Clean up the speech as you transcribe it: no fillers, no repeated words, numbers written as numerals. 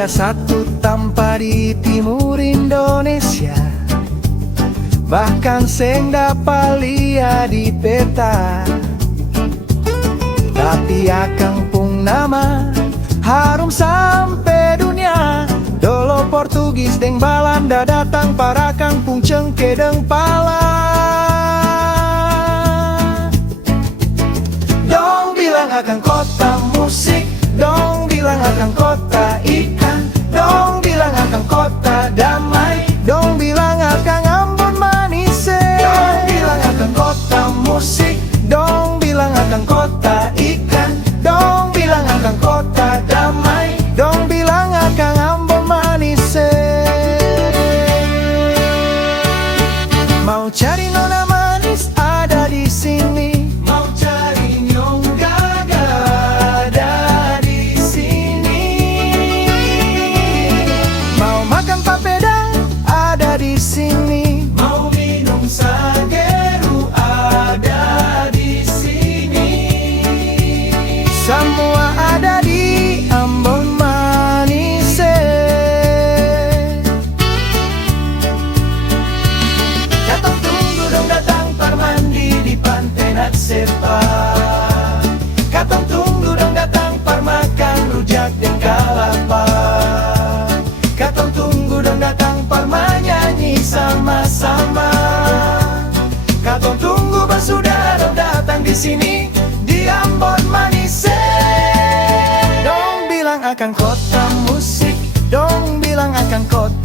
ada satu tanpa di timur Indonesia, bahkan seng dapat lihat di peta. Tapi akang pung nama harum sampai dunia. Dolo Portugis deng Belanda datang para kampung cengke deng pala. Dong bilang akan kota musik, dong bilang akan kota ikan, dong bilang akan kota damai, dong bilang akan Ambon manis. Dong bilang akan kota musik, dong bilang akan kota ikan, dong bilang akan kota damai, dong bilang akan Ambon manis. Mau cari nona manis ada di sini, mau cari nyongga ada di sini, mau makan papeda ada di sini, mau minum sageru ada di sini. Semua ada di Ambon manis. Katong tunggu dong datang parmandi di pantai Natsepa. Katong tunggu dong datang par makan rujak dan kalapa. Katong tunggu dong datang par menyanyi sama-sama. Katong tunggu bersudah dong datang di sini di Ambon manis. Dong bilang akan kota musik, dong bilang akan kota